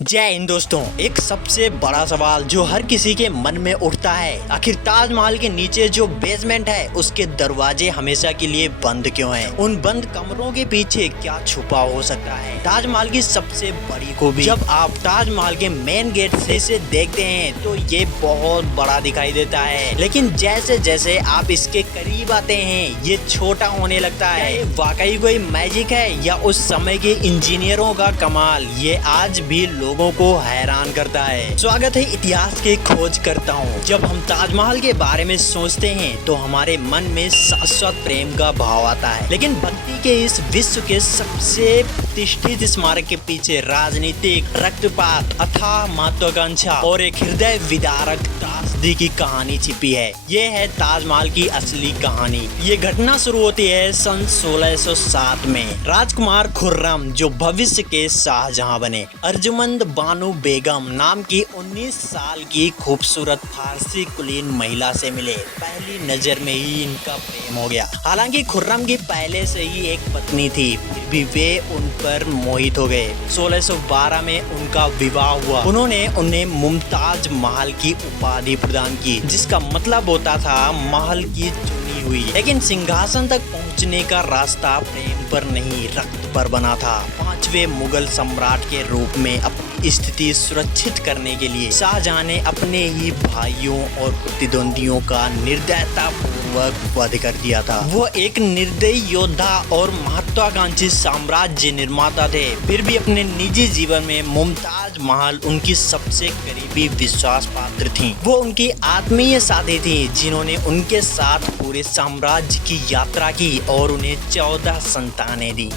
जय हिंद दोस्तों। एक सबसे बड़ा सवाल जो हर किसी के मन में उठता है, आखिर ताजमहल के नीचे जो बेसमेंट है उसके दरवाजे हमेशा के लिए बंद क्यों हैं? उन बंद कमरों के पीछे क्या छुपा हो सकता है? ताजमहल की सबसे बड़ी खूबी, जब आप ताजमहल के मेन गेट से इसे देखते हैं तो ये बहुत बड़ा दिखाई देता है, लेकिन जैसे जैसे आप इसके करीब आते हैं ये छोटा होने लगता है। वाकई कोई मैजिक है या उस समय के इंजीनियरों का कमाल? ये आज भी लोगों को हैरान करता है। स्वागत है इतिहास के खोज करता हूँ। जब हम ताजमहल के बारे में सोचते हैं तो हमारे मन में शाश्वत प्रेम का भाव आता है, लेकिन भक्ति के इस विश्व के सबसे प्रतिष्ठित स्मारक के पीछे राजनीतिक रक्तपात, अथाह महत्वाकांक्षा और एक हृदय विदारक त्रासदी की कहानी छिपी है। ये है ताजमहल की असली कहानी। ये घटना शुरू होती है सन 1607 में। राजकुमार खुर्रम जो भविष्य के शाहजहां बने, अर्जुमंद बानो बेगम नाम की 19 साल की खूबसूरत फारसी कुलीन महिला से मिले। पहली नजर में ही इनका प्रेम हो गया। हालांकि खुर्रम की पहले से ही एक पत्नी थी, फिर भी वे उन पर मोहित हो गए। 1612 में उनका विवाह हुआ। उन्होंने उन्हें मुमताज महल की उपाधि प्रदान की, जिसका मतलब होता था महल की चुनी हुई। लेकिन सिंहासन तक पहुंचने का रास्ता प्रेम पर नहीं, रक्त पर बना था। पांचवें मुगल सम्राट के रूप में अपनी स्थिति सुरक्षित करने के लिए शाहजहां ने अपने ही भाइयों और प्रतिद्वंदियों का निर्दयता पूर्वक वध कर दिया था। वो एक निर्दयी योद्धा और महत्वाकांक्षी साम्राज्य निर्माता थे, फिर भी अपने निजी जीवन में मुमताज महल उनकी सबसे करीबी विश्वास पात्र थीं। वो उनकी आत्मीय साथी थी जिन्होंने उनके साथ पूरे साम्राज्य की यात्रा की और उन्हें 14 संतानें दी।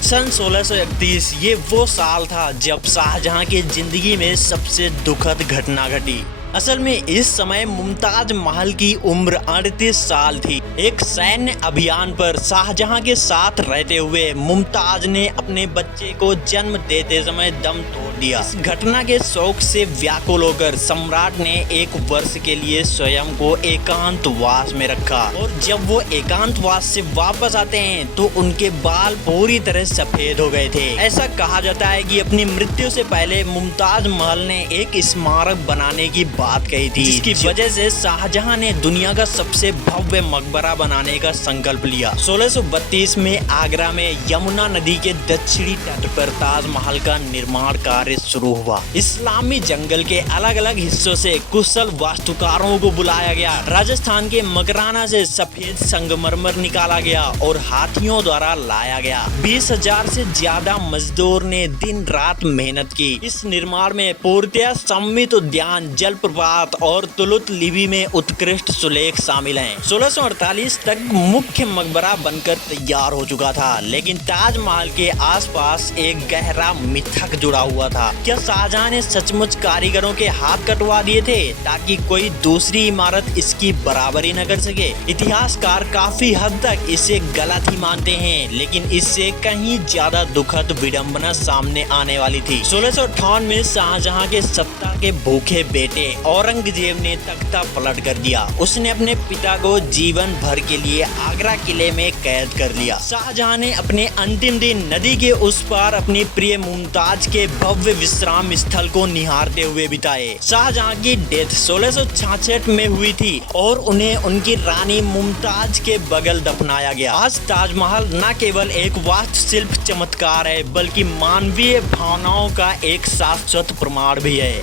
सन 1631 ये वो साल था जब शाहजहां की जिंदगी में सबसे दुखद घटना घटी। असल में इस समय मुमताज महल की उम्र 38 साल थी। एक सैन्य अभियान पर शाहजहां के साथ रहते हुए मुमताज ने अपने बच्चे को जन्म देते समय दम तोड़ दिया। इस घटना के शोक से व्याकुल होकर सम्राट ने एक वर्ष के लिए स्वयं को एकांतवास में रखा, और जब वो एकांतवास से वापस आते हैं तो उनके बाल पूरी तरह सफेद हो गए थे। ऐसा कहा जाता है कि अपनी मृत्यु से पहले मुमताज महल ने एक स्मारक बनाने की बात कही थी, जिसकी वजह से शाहजहां ने दुनिया का सबसे भव्य मकबरा बनाने का संकल्प लिया। 1632 में आगरा में यमुना नदी के दक्षिणी तट पर ताजमहल का निर्माण कार्य शुरू हुआ। इस्लामी जंगल के अलग अलग हिस्सों से कुशल वास्तुकारों को बुलाया गया। राजस्थान के मकराना से सफेद संगमरमर निकाला गया और हाथियों द्वारा लाया गया। 20,000 से ज्यादा मजदूर ने दिन रात मेहनत की। इस निर्माण में पूर्णतया सममित उद्यान, जल प्रपात और तुलुत लिबी में उत्कृष्ट सुलेख शामिल हैं। 1648 तक मुख्य मकबरा बनकर तैयार हो चुका था, लेकिन ताजमहल के आसपास एक गहरा मिथक जुड़ा हुआ था। क्या शाहजहां ने सचमुच कारीगरों के हाथ कटवा दिए थे ताकि कोई दूसरी इमारत इसकी बराबरी न कर सके? इतिहासकार काफी हद तक इसे गलत ही मानते हैं, लेकिन इससे कहीं ज्यादा दुखद विडंबना सामने आने वाली थी। 1658 में शाहजहां के सत्ता के भूखे बेटे औरंगजेब ने तख्ता पलट कर दिया। उसने अपने पिता को जीवन भर के लिए आगरा किले में कैद कर लिया। शाहजहां ने अपने अंतिम दिन नदी के उस पार अपनी प्रिय मुमताज के भव्य विश्राम स्थल को निहारते हुए बिताए। शाहजहां की डेथ 1666 में हुई थी और उन्हें उनकी रानी मुमताज के बगल दफनाया गया। आज ताजमहल न केवल एक वास्तुशिल्प चमत्कार है, बल्कि मानवीय भावनाओं का एक शाश्वत प्रमाण भी है।